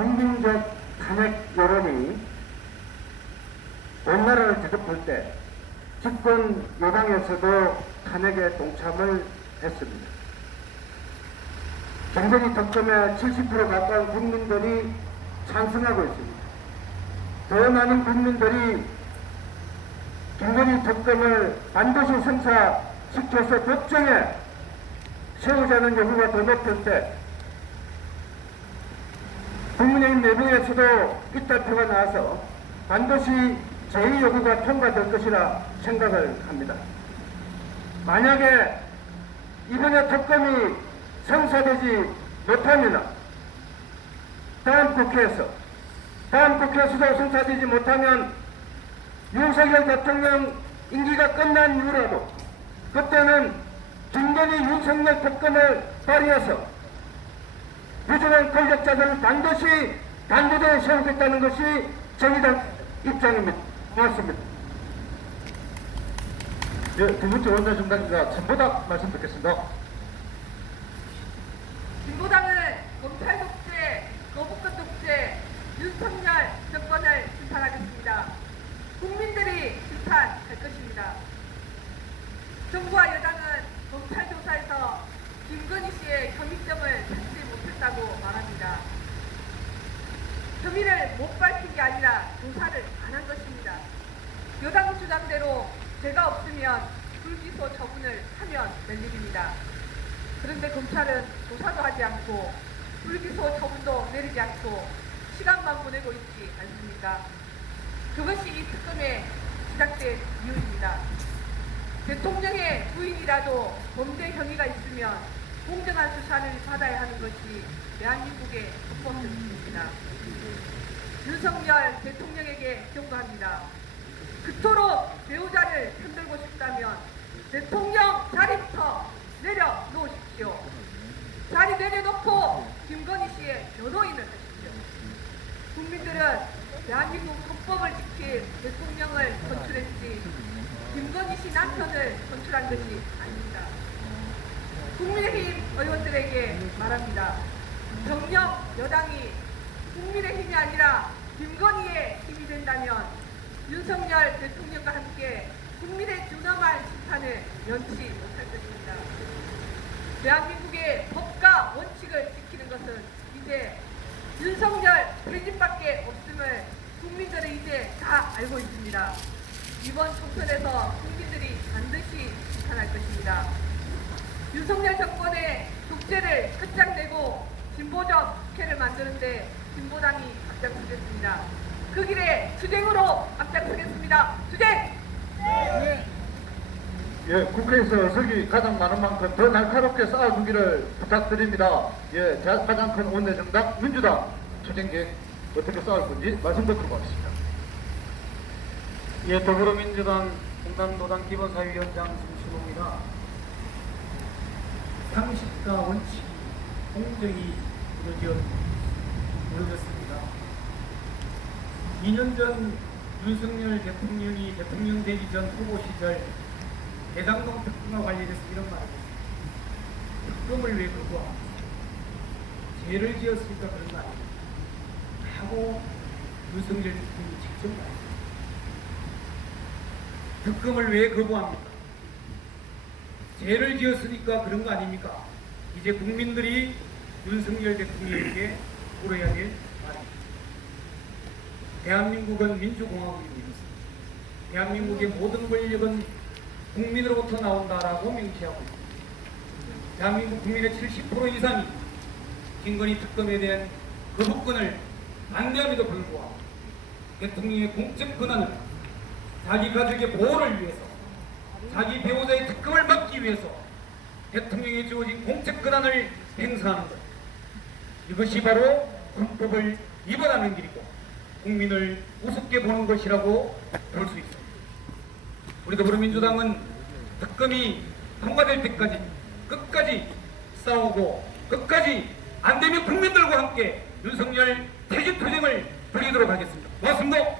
국민적 탄핵 여론이 온 나라를 뒤덮을 때 집권 여당에서도 탄핵에 동참을 했습니다. 김건희 특검에 70% 가까운 국민들이 찬성하고 있습니다. 더 많은 국민들이 김건희 특검을 반드시 성사시켜서 법정에 세우자는 요구가 더 높을 때 국민의힘 내부에서도 이따표가 나와서 반드시 제2요구가 통과될 것이라 생각을 합니다. 만약에 이번에 특검이 성사되지 못하면 다음 국회에서도 성사되지 못하면 윤석열 대통령 임기가 끝난 이후라도 그때는 김건희 윤석열 특검을 발의해서 부정한 권력자들을 반드시 단무대에 세우겠다는 것이 정의당 입장입니다. 고맙습니다. 예, 두 번째 원내정당입니다. 진보당 말씀 듣겠습니다. 진보당은 검찰 독재, 거부권 독재, 윤석열 정권을 심판하겠습니다. 국민들이 심판할 것입니다. 정부와 여당은 검찰 조사에서 김건희 씨의 혐의점을 찾지 못했다고 말합니다. 혐의를 못 밝힌 게 아니라 조사를 안 한 것입니다. 여당 주장대로 죄가 없으면 불기소 처분을 하면 될 일입니다. 그런데 검찰은 조사도 하지 않고 불기소 처분도 내리지 않고 시간만 보내고 있지 않습니까? 그것이 이 특검의 시작된 이유입니다. 대통령의 부인이라도 범죄 혐의가 있으면 공정한 수사를 받아야 하는 것이 대한민국의 헌법입니다. 윤석열 대통령에게 경고합니다. 그토록 배우자를 편들고 싶다면 대통령 자리부터 내려놓으십시오. 자리 내려놓고 김건희 씨의 변호인을 하십시오. 국민들은 대한민국 헌법을 지킬 대통령을 선출했지 김건희 씨 남편을 선출한 것이 아닙니다. 국민의힘 의원들에게 말합니다. 정녕 여당이 국민의힘이 아니라 김건희의 힘이 된다면 윤석열 대통령과 함께 국민의 준엄한 심판을 면치 못할 것입니다. 대한민국의 법과 원칙을 지키는 것은 이제 윤석열 퇴진밖에 없음을 국민들은 이제 다 알고 있습니다. 이번 총선에서 국민들이 반드시 심판할 것입니다. 윤석열 정권의 독재를 끝장내고 진보적 국회를 만드는데 진보당이 앞장서겠습니다. 그 길에 주쟁으로 앞장서겠습니다. 주쟁! 예, 국회에서 석이 가장 많은 만큼 더 날카롭게 싸워주기를 부탁드립니다. 예, 가장 큰 원내정당 민주당 추진계 어떻게 싸울 건지 말씀 듣도록 하겠습니다. 예, 더불어민주당 공단노당 기본사위원장 김신호입니다. 상식과 원칙, 공정이 이루어졌습니다. 2년 전 윤석열 대통령이 대통령 되기 전 후보 시절 대장동 특검과 관련해서 이런 말을 했습니다. 특검을 왜 거부하고 죄를 지었으니까 그런 거 아닙니다. 하고 윤석열 대통령이 직접 말했습니다. 특검을 왜 거부합니까? 죄를 지었으니까 그런 거 아닙니까? 이제 국민들이 윤석열 대통령에게 물어야 될 말입니다. 대한민국은 민주공화국입니다. 대한민국의 모든 권력은 국민으로부터 나온다라고 명시하고 있습니다. 대한민국 국민의 70% 이상이 김건희 특검에 대한 거부권을 반대함에도 불구하고 대통령의 공적 권한을 자기 가족의 보호를 위해서 자기 배우자의 특검을 막기 위해서 대통령에 주어진 공적 권한을 행사하는 것, 이것이 바로 헌법을 위반하는 길이고 국민을 우습게 보는 것이라고 볼 수 있습니다. 우리 더불어민주당은 특검이 통과될 때까지 끝까지 싸우고 끝까지 안되면 국민들과 함께 윤석열 퇴진 투쟁을 벌이도록 하겠습니다. 고맙습니다.